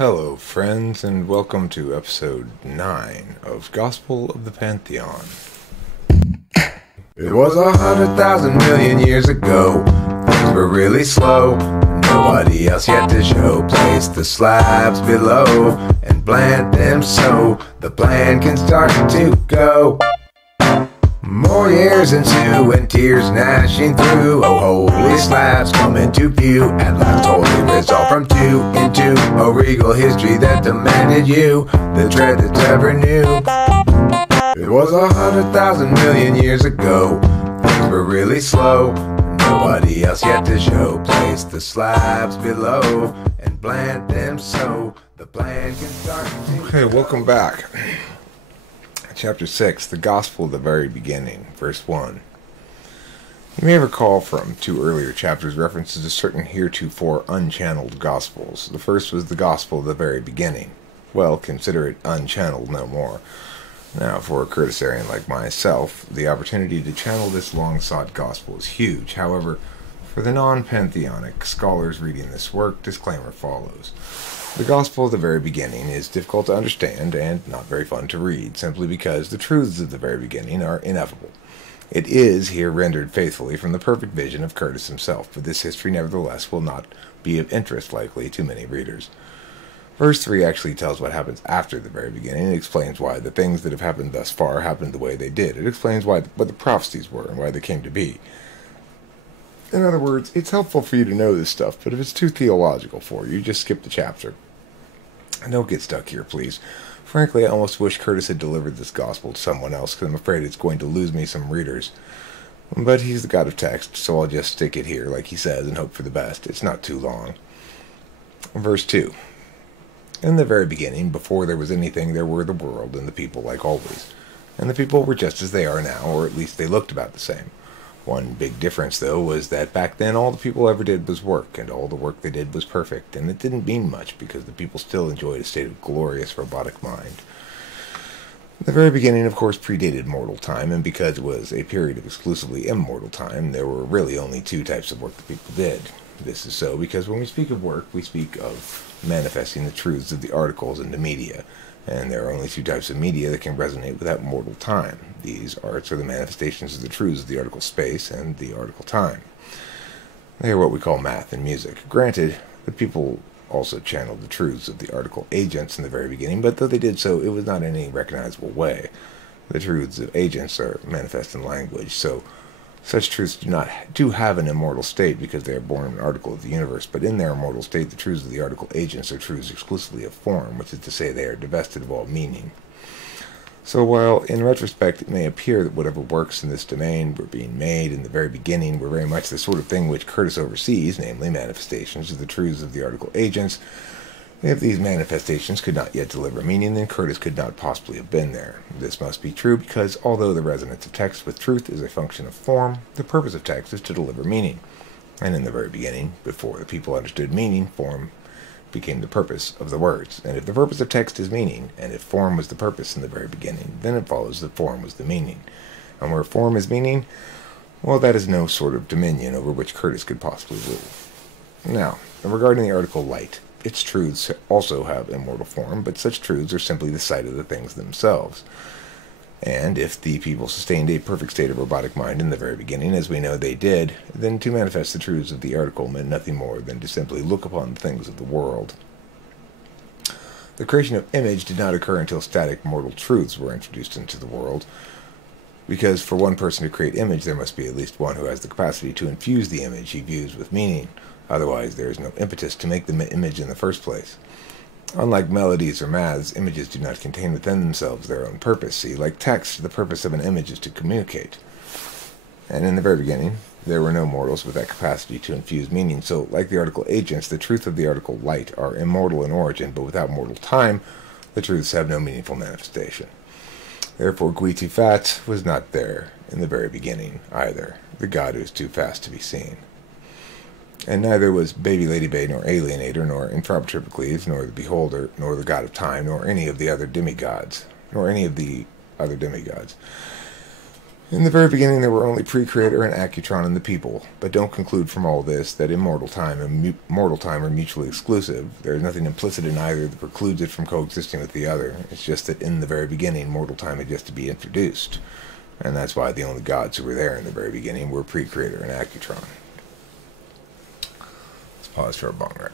Hello, friends, and welcome to episode 9 of Gospel of the Pantheon. It was 100,000 million years ago. Things were really slow. Nobody else yet to show. Place the slabs below and plant them so the plan can start to go. More years into and tears gnashing through. Oh, holy slabs coming to view. At last holy resolve from two into a regal history that demanded you the dread that's ever new. It was 100,000 million years ago. Things were really slow. Nobody else yet to show. Place the slabs below and plant them so the plan can start to Okay, welcome back. Chapter 6, the Gospel of the Very Beginning, verse 1. You may recall from 2 earlier chapters references to certain heretofore unchanneled Gospels. The first was the Gospel of the Very Beginning. Well, consider it unchanneled no more. Now, for a Curtisarian like myself, the opportunity to channel this long-sought Gospel is huge. However, for the non-pantheonic scholars reading this work, disclaimer follows. The Gospel of the Very Beginning is difficult to understand and not very fun to read, simply because the truths of the very beginning are ineffable. It is here rendered faithfully from the perfect vision of Curtis himself, but this history nevertheless will not be of interest likely to many readers. Verse 3 actually tells what happens after the very beginning. It explains why the things that have happened thus far happened the way they did. It explains what the prophecies were and why they came to be. In other words, it's helpful for you to know this stuff, but if it's too theological for you, just skip the chapter. And don't get stuck here, please. Frankly, I almost wish Curtis had delivered this gospel to someone else, because I'm afraid it's going to lose me some readers. But he's the God of text, so I'll just stick it here, like he says, and hope for the best. It's not too long. Verse 2. In the very beginning, before there was anything, there were the world and the people like always. And the people were just as they are now, or at least they looked about the same. One big difference, though, was that back then all the people ever did was work, and all the work they did was perfect, and it didn't mean much because the people still enjoyed a state of glorious robotic mind. The very beginning, of course, predated mortal time, and because it was a period of exclusively immortal time, there were really only two types of work that people did. This is so because when we speak of work, we speak of manifesting the truths of the articles in the media. And there are only two types of media that can resonate without mortal time. These arts are the manifestations of the truths of the article space and the article time. They are what we call math and music. Granted, the people also channeled the truths of the article agents in the very beginning, but though they did so, it was not in any recognizable way. The truths of agents are manifest in language, so such truths do have an immortal state because they are born in an article of the universe, but in their immortal state the truths of the article agents are truths exclusively of form, which is to say they are divested of all meaning. So while in retrospect it may appear that whatever works in this domain were being made in the very beginning were very much the sort of thing which Curtis oversees, namely manifestations of the truths of the article agents, if these manifestations could not yet deliver meaning, then Curtis could not possibly have been there. This must be true because, although the resonance of text with truth is a function of form, the purpose of text is to deliver meaning. And in the very beginning, before the people understood meaning, form became the purpose of the words. And if the purpose of text is meaning, and if form was the purpose in the very beginning, then it follows that form was the meaning. And where form is meaning, well, that is no sort of dominion over which Curtis could possibly rule. Now, regarding the article light, its truths also have immortal form, but such truths are simply the sight of the things themselves. And if the people sustained a perfect state of robotic mind in the very beginning, as we know they did, then to manifest the truths of the article meant nothing more than to simply look upon the things of the world. The creation of image did not occur until static mortal truths were introduced into the world, because for one person to create image, there must be at least one who has the capacity to infuse the image he views with meaning. Otherwise, there is no impetus to make the image in the first place. Unlike melodies or maths, images do not contain within themselves their own purpose. See, like text, the purpose of an image is to communicate. And in the very beginning, there were no mortals with that capacity to infuse meaning. So, like the article agents, the truth of the article light are immortal in origin, but without mortal time, the truths have no meaningful manifestation. Therefore, Gui Too Fat was not there in the very beginning either, the god who is too fast to be seen. And neither was Baby Lady Bay, nor Alienator, nor Intropatripicles, nor the Beholder, nor the God of Time, nor any of the other demigods. In the very beginning, there were only Pre-Creator and Accutron in the people, but don't conclude from all this that immortal time and mortal time are mutually exclusive. There is nothing implicit in either that precludes it from coexisting with the other. It's just that in the very beginning, mortal time had yet to be introduced, and that's why the only gods who were there in the very beginning were Pre-Creator and Accutron. Let's pause for a bong rip.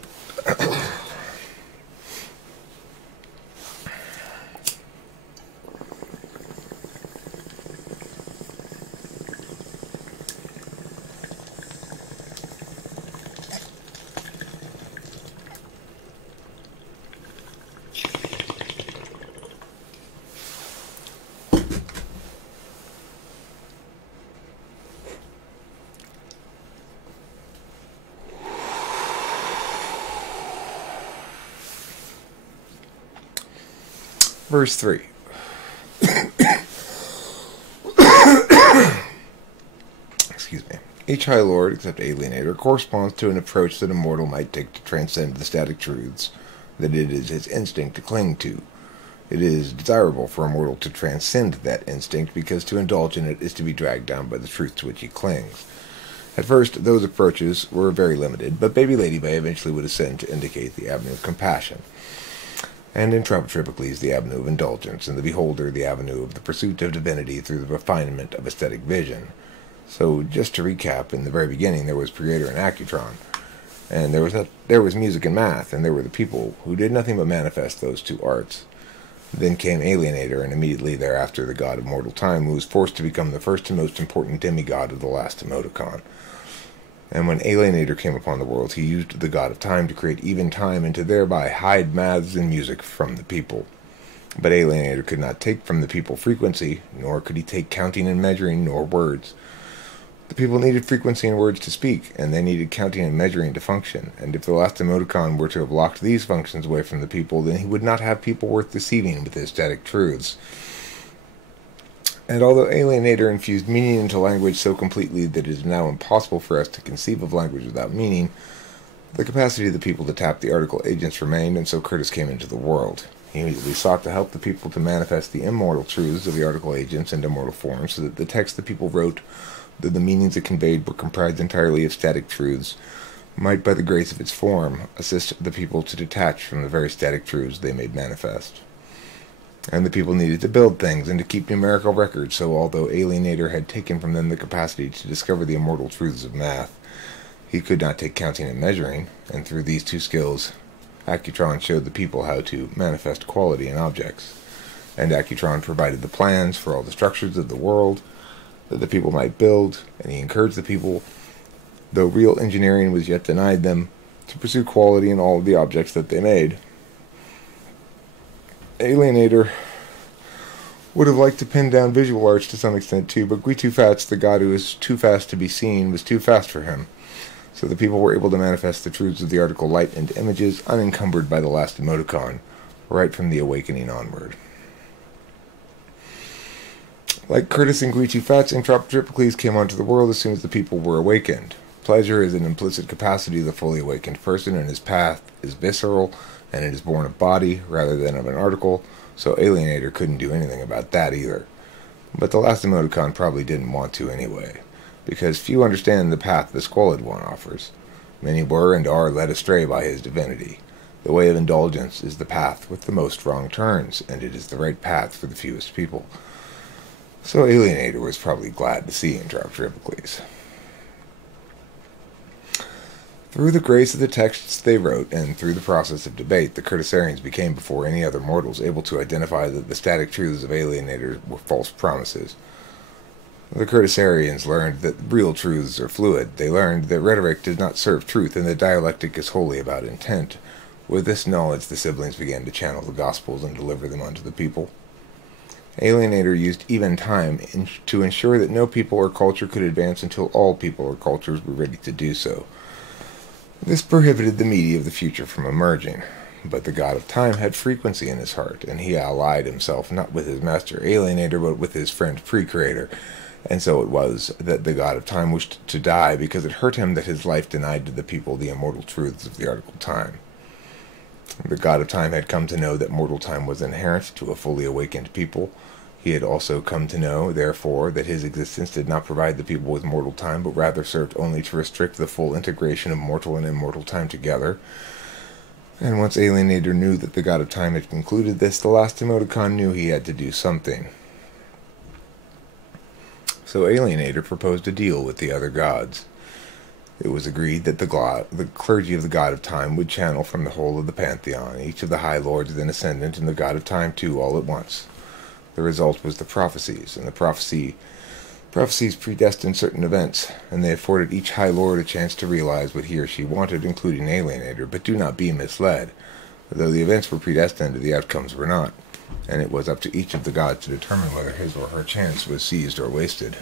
Verse 3. Excuse me. Each High Lord, except Alienator, corresponds to an approach that a mortal might take to transcend the static truths that it is his instinct to cling to. It is desirable for a mortal to transcend that instinct because to indulge in it is to be dragged down by the truth to which he clings. At first, those approaches were very limited, but Baby Ladybay eventually would ascend to indicate the avenue of compassion, and in Tropotripocles the avenue of indulgence, and the beholder the avenue of the pursuit of divinity through the refinement of aesthetic vision. So, just to recap, in the very beginning there was Creator and Accutron, and there was music and math, and there were the people who did nothing but manifest those two arts. Then came Alienator, and immediately thereafter the god of mortal time, who was forced to become the first and most important demigod of the last emoticon. And when Alienator came upon the world, he used the god of time to create even time and to thereby hide maths and music from the people. But Alienator could not take from the people frequency, nor could he take counting and measuring, nor words. The people needed frequency and words to speak, and they needed counting and measuring to function, and if the last emoticon were to have locked these functions away from the people, then he would not have people worth deceiving with his static truths. And although Alienator infused meaning into language so completely that it is now impossible for us to conceive of language without meaning, the capacity of the people to tap the article agents remained, and so Curtis came into the world. He immediately sought to help the people to manifest the immortal truths of the article agents into mortal form, so that the text the people wrote, though the meanings it conveyed were comprised entirely of static truths, might, by the grace of its form, assist the people to detach from the very static truths they made manifest. And the people needed to build things and to keep numerical records, so although Alienator had taken from them the capacity to discover the immortal truths of math, he could not take counting and measuring, and through these two skills, Accutron showed the people how to manifest quality in objects. And Accutron provided the plans for all the structures of the world that the people might build, and he encouraged the people, though real engineering was yet denied them, to pursue quality in all of the objects that they made. Alienator would have liked to pin down visual arts to some extent too, but Guitufats, the god who was too fast to be seen, was too fast for him. So the people were able to manifest the truths of the article light into images unencumbered by the last emoticon, right from the awakening onward. Like Curtis and Guitufats, Tropotripocles came onto the world as soon as the people were awakened. Pleasure is an implicit capacity of the fully awakened person, and his path is visceral, and it is born of body rather than of an article, so Alienator couldn't do anything about that either. But the last emoticon probably didn't want to anyway, because few understand the path the Squalid One offers. Many were and are led astray by his divinity. The way of indulgence is the path with the most wrong turns, and it is the right path for the fewest people. So Alienator was probably glad to see Tropotripocles. Through the grace of the texts they wrote, and through the process of debate, the Curtisarians became before any other mortals able to identify that the static truths of Alienator were false promises. The Curtisarians learned that real truths are fluid. They learned that rhetoric does not serve truth, and that dialectic is wholly about intent. With this knowledge, the siblings began to channel the Gospels and deliver them unto the people. Alienator used even time to ensure that no people or culture could advance until all people or cultures were ready to do so. This prohibited the media of the future from emerging, but the god of time had frequency in his heart, and he allied himself not with his master Alienator, but with his friend Pre-Creator, and so it was that the god of time wished to die because it hurt him that his life denied to the people the immortal truths of the article time. The god of time had come to know that mortal time was inherent to a fully awakened people. He had also come to know, therefore, that his existence did not provide the people with mortal time, but rather served only to restrict the full integration of mortal and immortal time together. And once Alienator knew that the god of time had concluded this, the last emoticon knew he had to do something. So Alienator proposed a deal with the other gods. It was agreed that the clergy of the god of time would channel from the whole of the Pantheon, each of the high lords then ascendant, and the god of time too, all at once. The result was the prophecies, and the prophecies predestined certain events, and they afforded each high lord a chance to realize what he or she wanted, including Alienator. But do not be misled. Though the events were predestined, the outcomes were not, and it was up to each of the gods to determine whether his or her chance was seized or wasted.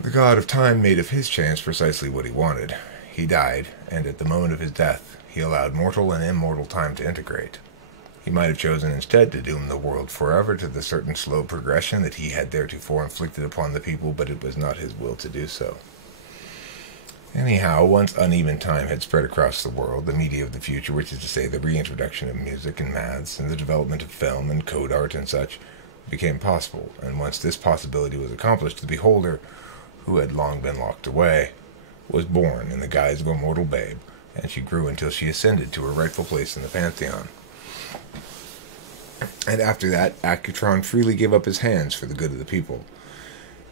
The god of time made of his chance precisely what he wanted. He died, and at the moment of his death, he allowed mortal and immortal time to integrate. He might have chosen instead to doom the world forever to the certain slow progression that he had theretofore inflicted upon the people, but it was not his will to do so. Anyhow, once uneven time had spread across the world, the media of the future, which is to say the reintroduction of music and maths, and the development of film and code art and such, became possible, and once this possibility was accomplished, the beholder, who had long been locked away, was born in the guise of a mortal babe, and she grew until she ascended to her rightful place in the Pantheon. And after that, Accutron freely gave up his hands for the good of the people.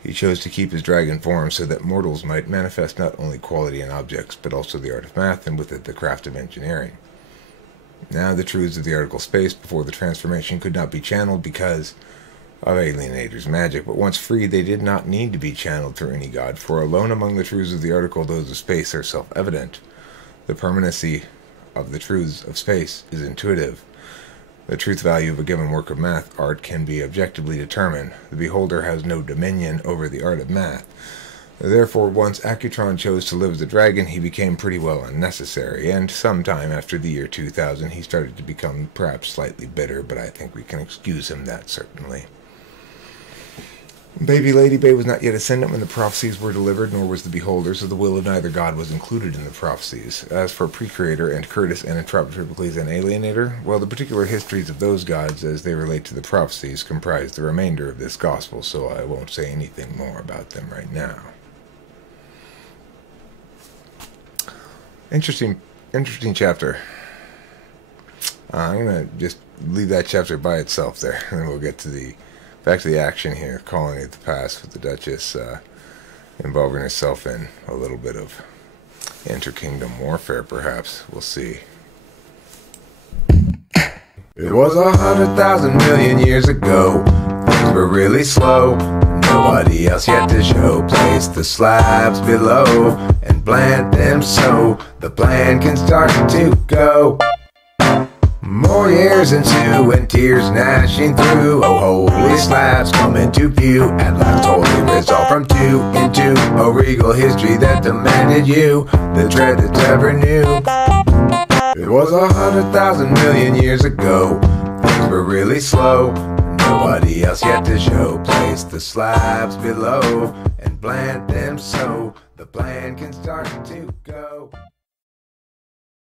He chose to keep his dragon form so that mortals might manifest not only quality in objects, but also the art of math, and with it the craft of engineering. Now the truths of the article space before the transformation could not be channeled because of Alienator's magic, but once freed they did not need to be channeled through any god, for alone among the truths of the article those of space are self-evident. The permanency of the truths of space is intuitive. The truth value of a given work of math art can be objectively determined. The beholder has no dominion over the art of math. Therefore, once Accutron chose to live as a dragon, he became pretty well unnecessary, and sometime after the year 2000 he started to become perhaps slightly bitter, but I think we can excuse him that certainly. Baby Ladybay was not yet ascendant when the prophecies were delivered, nor was the beholder, so the will of neither god was included in the prophecies. As for Precreator and Curtis and Entropitricles and Alienator, well, the particular histories of those gods as they relate to the prophecies comprise the remainder of this gospel, so I won't say anything more about them right now. Interesting chapter. I'm going to just leave that chapter by itself there, and then we'll get to back to the action here. Colony of the Past with the Duchess involving herself in a little bit of inter-kingdom warfare, perhaps. We'll see. It was 100,000 million years ago. Things were really slow. Nobody else yet to show. Place the slabs below and plant them so the plan can start to go. More years into and tears gnashing through. Oh, holy slabs coming to view. At last totally resolved from two into a regal history that demanded you. The dread that ever knew. It was 100,000 million years ago. Things were really slow. Nobody else yet to show. Place the slabs below and plant them so the plan can start to go.